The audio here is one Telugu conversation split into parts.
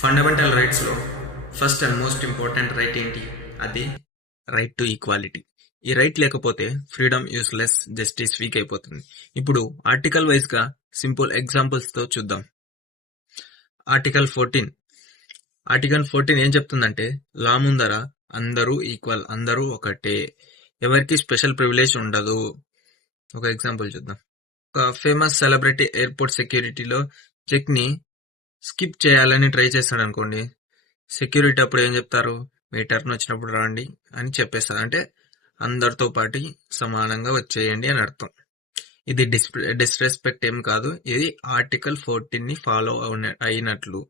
ఫండమెంటల్ రైట్స్లో first and most important right ఏంటి? అది రైట్ టు ఈక్వాలిటీ. ఈ రైట్ లేకపోతే ఫ్రీడమ్ యూస్లెస్, జస్టిస్ వీక్ అయిపోతుంది. ఇప్పుడు ఆర్టికల్ వైజ్గా సింపుల్ ఎగ్జాంపుల్స్తో చూద్దాం. ఆర్టికల్ 14 ఏం చెప్తుందంటే, లా ముందర అందరూ ఈక్వల్, అందరూ ఒకటే, ఎవరికి స్పెషల్ ప్రివిలేజ్ ఉండదు. ఒక ఎగ్జాంపుల్ చూద్దాం. ఒక ఫేమస్ సెలబ్రిటీ ఎయిర్పోర్ట్ సెక్యూరిటీలో చెక్ని స్కిప్ చేయాలని ట్రై చేస్తాడు అనుకోండి, సెక్యూరిటీ అప్పుడు ఏం చెప్తారు? మీ టర్న్ వచ్చినప్పుడు రండి అని చెప్పేస్తారు. అంటే అందరితో పాటు సమానంగా వచ్చేయండి అని అర్థం. ఇది డిస్రెస్పెక్ట్ ఏం కాదు, ఇది ఆర్టికల్ 14ని ఫాలో అయినట్లు.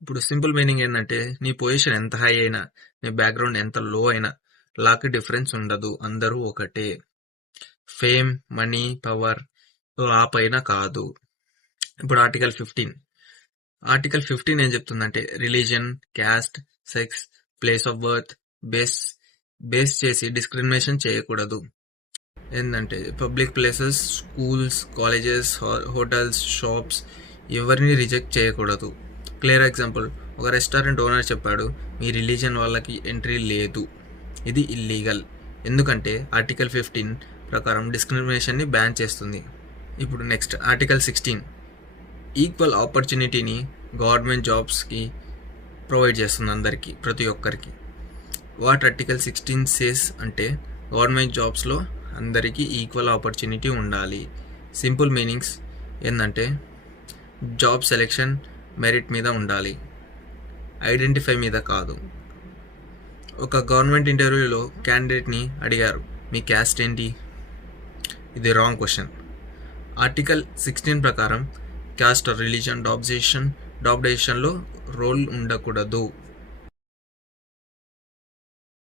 ఇప్పుడు సింపుల్ మీనింగ్ ఏంటంటే, నీ పొజిషన్ ఎంత హై అయినా, నీ బ్యాక్గ్రౌండ్ ఎంత లో అయినా లాకి డిఫరెన్స్ ఉండదు, అందరూ ఒకటే. ఫేమ్, మనీ, పవర్ లా పైన కాదు. ఇప్పుడు ఆర్టికల్ 15 ఏం చెప్తుందంటే, religion, caste, sex, place of birth base చేసి డిస్క్రిమినేషన్ చేయకూడదు. ఏంటంటే public places, schools, colleges, hotels, shops ఎవరిని రిజెక్ట్ చేయకూడదు. క్లియర్ ఎగ్జాంపుల్, ఒక రెస్టారెంట్ ఓనర్ చెప్పాడు, మీ రిలీజియన్ వాళ్ళకి ఎంట్రీ లేదు. ఇది ఇల్లీగల్, ఎందుకంటే ఆర్టికల్ 15 ప్రకారం డిస్క్రిమినేషన్ని బ్యాన్ చేస్తుంది. ఇప్పుడు నెక్స్ట్ ఆర్టికల్ 16 ఈక్వల్ ఆపర్చునిటీని గవర్నమెంట్ జాబ్స్కి ప్రొవైడ్ చేస్తుంది, అందరికీ, ప్రతి ఒక్కరికి. వాట్ ఆర్టికల్ 16 సేస్ అంటే, గవర్నమెంట్ జాబ్స్లో అందరికీ ఈక్వల్ ఆపర్చునిటీ ఉండాలి. సింపుల్ మీనింగ్స్ ఏంటంటే, జాబ్ సెలెక్షన్ మెరిట్ మీద ఉండాలి, ఐడెంటిఫై మీద కాదు. ఒక గవర్నమెంట్ ఇంటర్వ్యూలో క్యాండిడేట్ని అడిగారు, మీ క్యాస్ట్ ఏంటి? ఇది రాంగ్ క్వశ్చన్. ఆర్టికల్ 16 ప్రకారం క్యాస్ట్ ఆర్ రిలీజియన్ డాబ్ డెసిషన్లో రోల్ ఉండకూడదు.